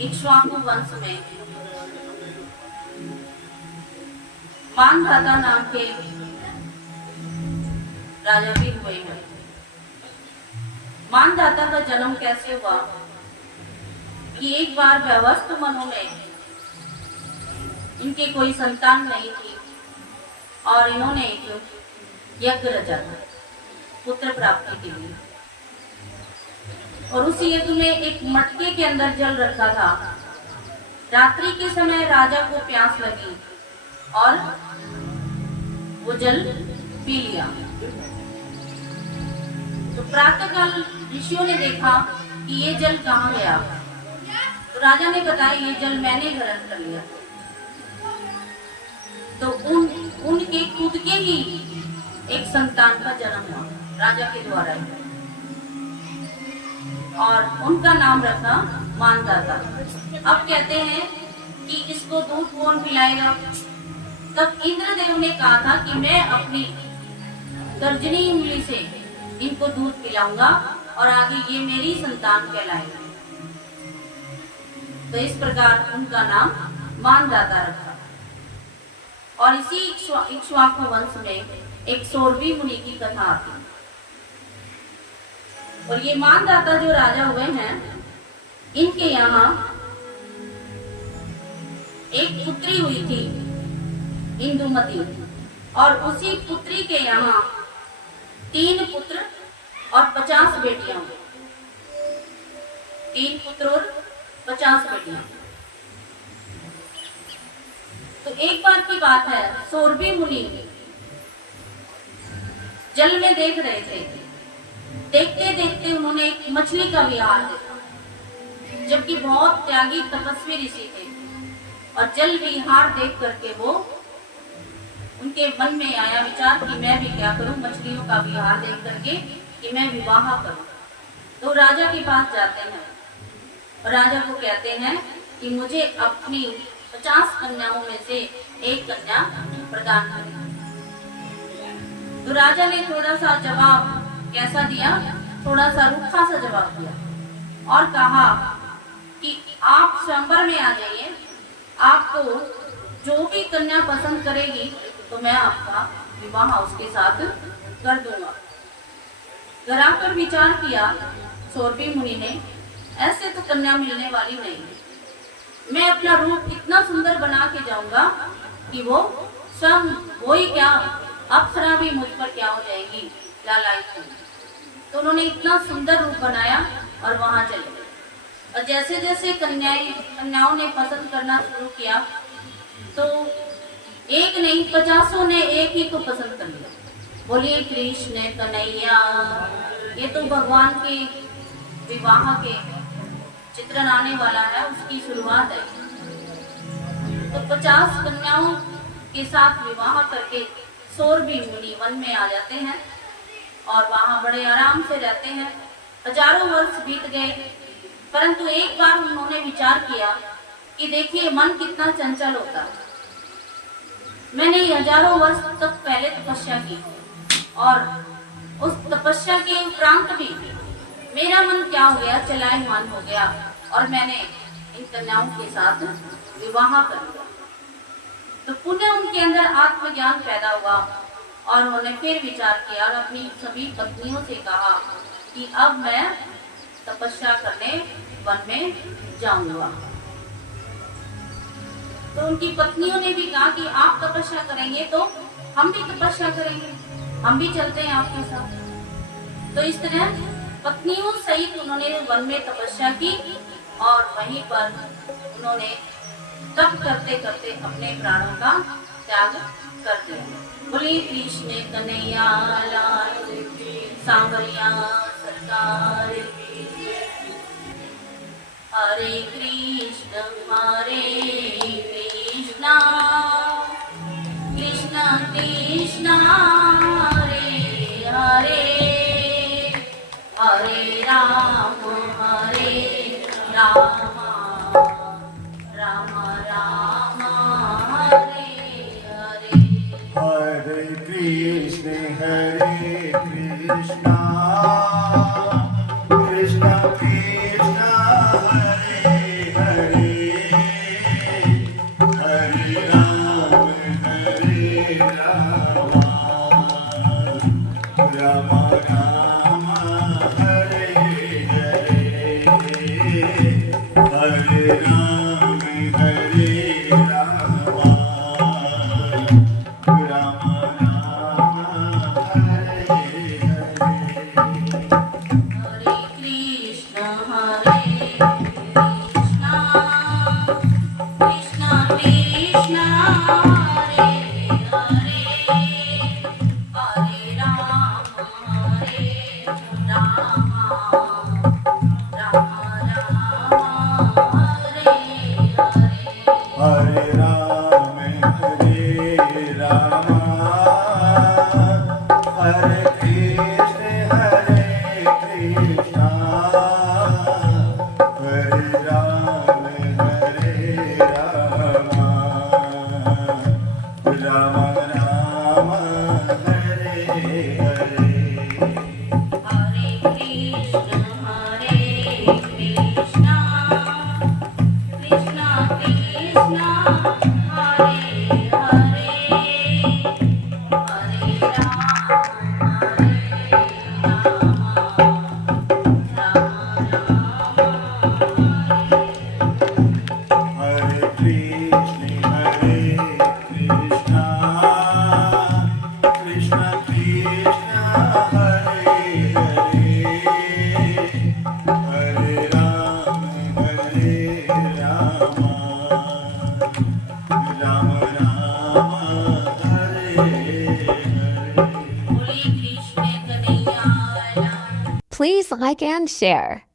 इक्ष्वाकु वंश में मानधाता नाम के राजा भी हुए हैं। मानधाता का जन्म कैसे हुआ कि एक बार व्यवस्थ मनु में इनके कोई संतान नहीं थी और इन्होंने एक यज्ञ रचा था पुत्र प्राप्ति के लिए, और उस यज्ञ में एक मटके के अंदर जल रखा था। रात्रि के समय राजा को प्यास लगी और वो जल पी लिया। तो प्रातःकाल ऋषियों ने देखा कि ये जल कहाँ गया, तो राजा ने बताया ये जल मैंने ग्रहण कर लिया। तो उनके खुद के ही एक संतान का जन्म हुआ राजा के द्वारा ही, और उनका नाम रखा मानधाता। अब कहते हैं कि इसको दूध कौन पिलाएगा। तब इंद्रदेव ने कहा था कि मैं अपनी तर्जनी उंगली से इनको दूध पिलाऊंगा और आगे ये मेरी संतान कहलाएगी। तो इस प्रकार उनका नाम मानधाता रखा। और इसी इक्ष्वाकु वंश में एक सौरवी मुनि की कथा आती है। और ये मानधाता जो राजा हुए हैं, इनके यहाँ एक पुत्री हुई थी इंदुमती, और उसी पुत्री के यहाँ 3 पुत्र और 50 बेटियां हुई। 3 पुत्र और 50 बेटियां। तो एक बार की बात है, सौरभी मुनि जल में देख रहे थे। देखते देखते उन्होंने एक मछली का विहार देखा, जबकि बहुत त्यागी तपस्वी ऋषि थे, और जल विहार देख करके वो उनके मन में आया विचार कि मैं भी क्या करूं, मछलियों का विहार देख करके कि मैं विवाह करूं। तो राजा के पास जाते हैं और राजा को कहते हैं कि मुझे अपनी 50 कन्याओं में से एक कन्या प्रदान करें। तो राजा ने थोड़ा सा जवाब कैसा दिया, थोड़ा सा रूखा सा जवाब दिया और कहा कि आप स्वयंवर में आ जाइए, आपको जो भी कन्या पसंद करेगी तो मैं आपका विवाह उसके साथ कर दूंगा। घर आकर विचार किया सौरभी मुनि ने, ऐसे तो कन्या मिलने वाली नहीं है। मैं अपना रूप इतना सुंदर बना के जाऊंगा कि वो स्वयं वही क्या अप्सरा भी मुझ पर क्या हो जाएगी, लालायित होगी। तो उन्होंने इतना सुंदर रूप बनाया और वहां चले गए। और जैसे जैसे कन्याओं ने पसंद करना शुरू किया तो एक नहीं 50 ने एक ही को पसंद कर लिया। बोलिए कृष्ण कन्हैया। ये तो भगवान के विवाह के चित्रण आने वाला है, उसकी शुरुआत है। तो 50 कन्याओं के साथ विवाह करके सौरभी मुनि वन में आ जाते हैं और वहां बड़े आराम से रहते हैं। हजारों वर्ष बीत गए, परंतु एक बार उन्होंने विचार किया कि देखिए मन कितना चंचल होता है। मैंने हजारों वर्ष तक पहले तपस्या की और उस तपस्या के उपरांत भी मेरा मन क्या हो गया, चलायमान हो गया और मैंने इन कन्याओं के साथ विवाह कर लिया। तो पुनः उनके अंदर आत्मज्ञान पैदा हुआ और उन्होंने फिर विचार किया और अपनी सभी पत्नियों से कहा कि अब मैं तपस्या करने वन में जाऊंगा। तो उनकी पत्नियों ने भी कहा कि आप तपस्या करेंगे तो हम भी तपस्या करेंगे, हम भी चलते हैं आपके साथ। तो इस तरह पत्नियों सहित उन्होंने वन में तपस्या की और वहीं पर उन्होंने तप करते करते अपने प्राणों का त्याग कर दिया। बोलिए कृष्ण कन्हैया लाल की, सांवरिया सरकार की। हरे कृष्ण कृष्ण कृष्ण हरे हरे, हरे राम राम राम हरे हरे। हरे कृष्ण कृष्ण कृष्ण हरे हरे, हरे राम हरे राम राम राम हरे हरे हरे कृष्णा कृष्णा कृष्णा हरे हरे हरे राम राम राम हरे हरे हरे राम हरे राम हरे कृष्ण हरे राम राम राम हरे हरे हरे कृष्णा कृष्णा कृष्णा हरे हरे हरे राम हरे कृष्ण कृष्ण कृष्ण हरे हरे हरे राम राम राम हरे हरे बोले Krishna Kanhaiya Lal Please like and share.